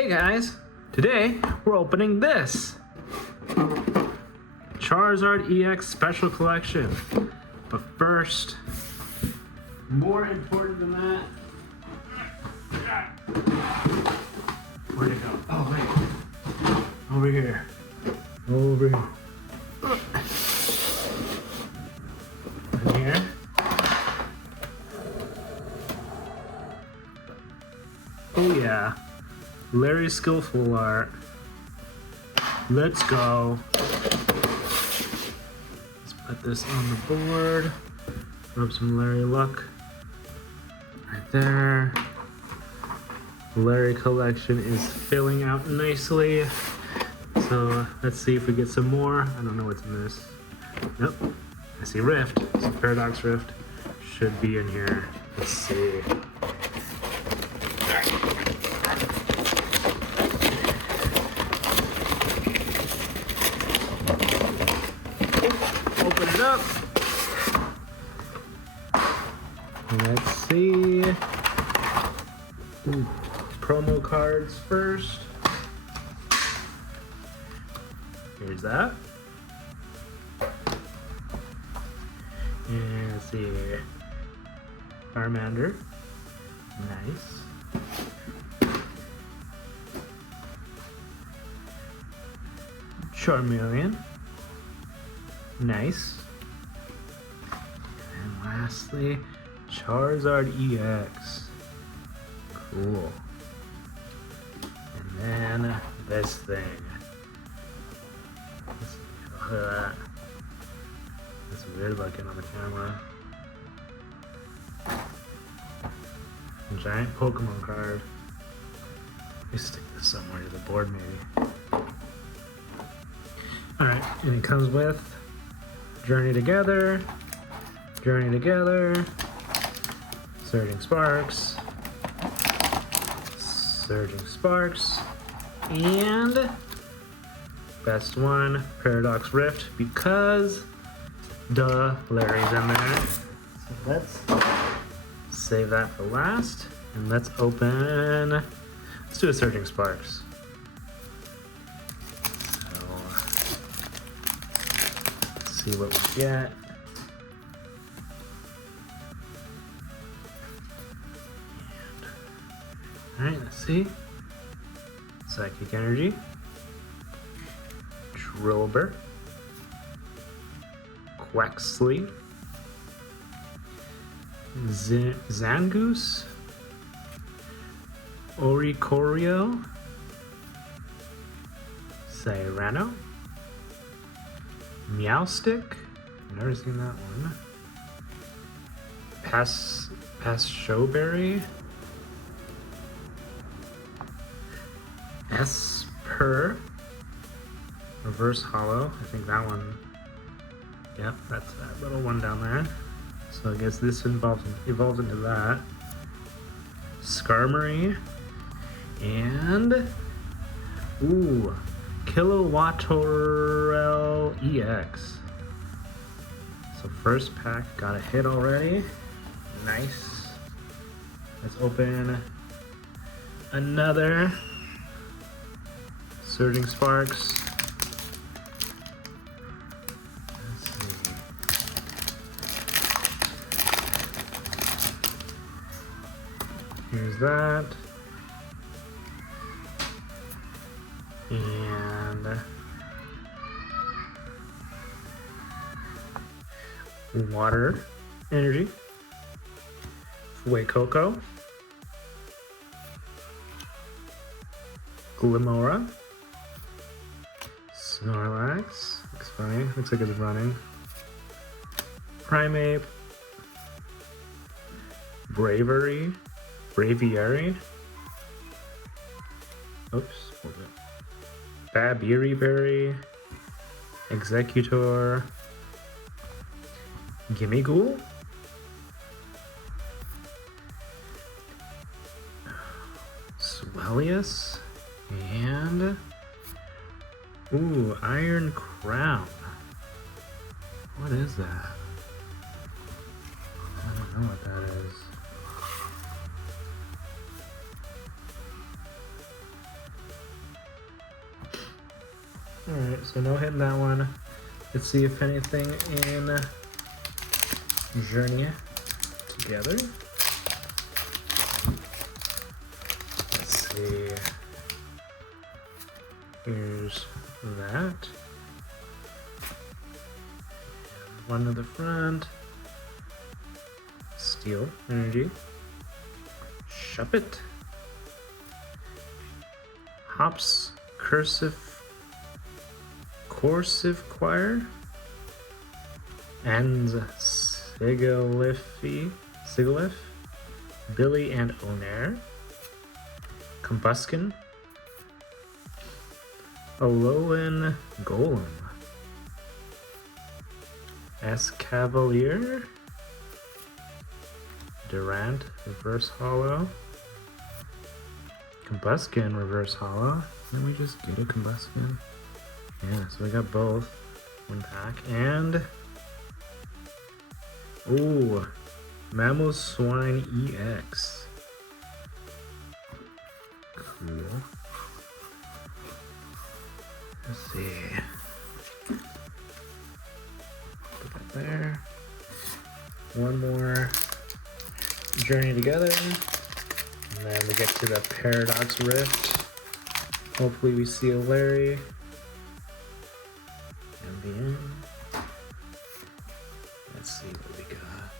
Hey guys, today we're opening this Charizard EX Special Collection. But first, more important than that, where'd it go? Oh wait, over here. Over here. In here. Oh yeah. Larry Skillful art. Let's go. Let's put this on the board. Rub some Larry luck. Right there. The Larry collection is filling out nicely. So let's see if we get some more. I don't know what's in this. Nope. I see Rift. Some Paradox Rift. Should be in here. Let's see. Open it up. Let's see. Ooh, promo cards first. Here's that. And let's see. Charmander. Nice. Charmeleon. Nice. And lastly, Charizard EX. Cool. And then this thing. Look at that. That's weird looking on the camera. A giant Pokemon card. Let me stick this somewhere to the board maybe. Alright, and it comes with Journey Together, Surging Sparks, and best one, Paradox Rift, because duh, Larry's in there. So let's save that for last, and let's do a Surging Sparks. So, let's see what we get. Alright, let's see. Psychic Energy. Drillbur. Quexley. Zangoose. Oricorio. Cyrano. Meowstick. I've never seen that one. Showberry. Esper. Reverse Hollow. I think that one. Yep, that's that little one down there. So I guess this evolves into that. Skarmory. And ooh, Kilowattrel EX. So first pack got a hit already. Nice. Let's open another Surging Sparks. Let's see. Here's that. And Water Energy. Fuecoco. Glimora. Snorlax. Looks funny. Looks like it's running. Primeape. Braviary. Oops. Hold it. Babiri. Executor. Gimmighoul. Swellius. And ooh, Iron Crown. What is that? I don't know what that is. Alright, so no hitting that one. Let's see if anything in Journey together. Let's see. Here's that. One to the front. Steel Energy. Shuppet. Hops Cursive Choir. And Sigalith. Billy and Onair. Combuskin. Alolan Golem. Escavalier. Durant Reverse Hollow. Combuskin Reverse Hollow. Didn't we just get a Combuskin? Yeah, so we got both. One pack. And ooh, Mamoswine EX. Cool. Let's see. Put that there. One more Journey together. And then we get to the Paradox Rift. Hopefully we see a Larry. And the end. Let's see what we got.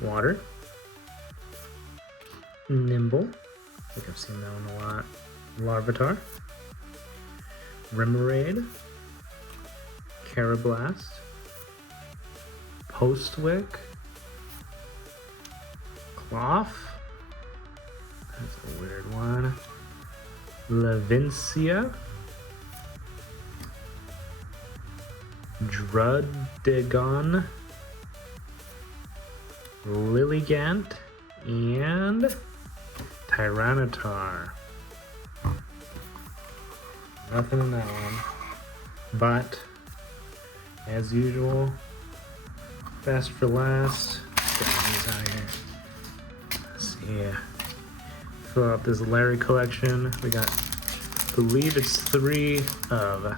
Water. Nimble. I think I've seen that one a lot. Larvitar. Remoraid. Carablast. Postwick. Cloth. That's a weird one. Lavincia. Drudigon. Lilligant. And Tyranitar. Nothing in that one. But, as usual, best for last. Get these out of here. Let's see. Fill out this Larry collection. We got, I believe it's 3 of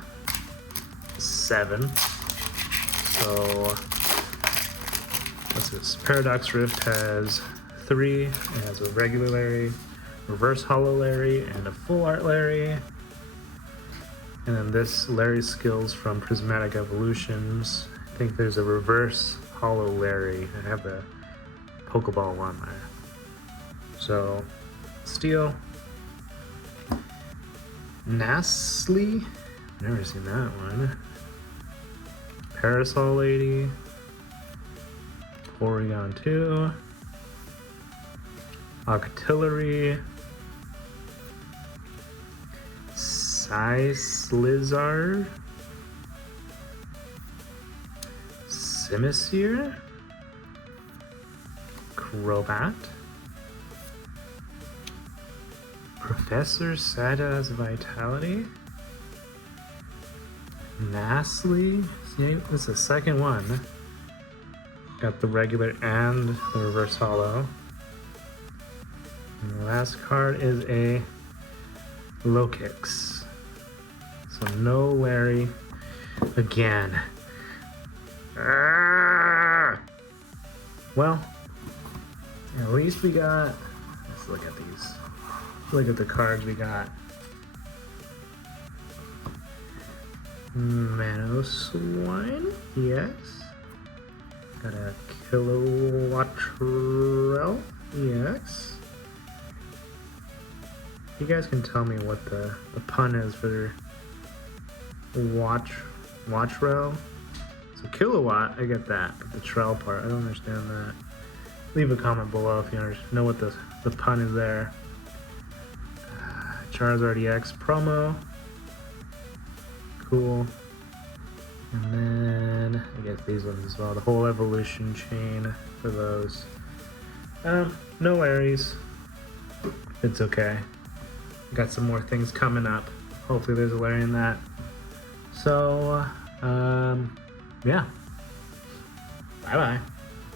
7. So, what's this? Paradox Rift has 3. It has a regular Larry, reverse hollow Larry, and a full art Larry. And then this Larry skills from Prismatic Evolutions. I think there's a reverse hollow Larry. I have the Pokeball one there. So, Steel. Nastly. Never seen that one. Parasol Lady. Porygon 2. Octillery. Slizard. Simisear. Crobat. Professor Sada's Vitality. Nastly. See, this is the second one. Got the regular and the reverse hollow. And the last card is a Lokix. So no Larry again. Well, at least we got, let's look at these. Look at the cards we got. Manoswine, yes. Got a Kilowattrel, yes. You guys can tell me what the pun is for Wattrel. So kilowatt, I get that, but the trail part, I don't understand that. Leave a comment below if you know what the pun is there. Charizard EX promo. Cool. And then I guess these ones as well. The whole evolution chain for those. No Larrys. It's okay. Got some more things coming up. Hopefully there's a Larry in that. So, yeah. Bye-bye.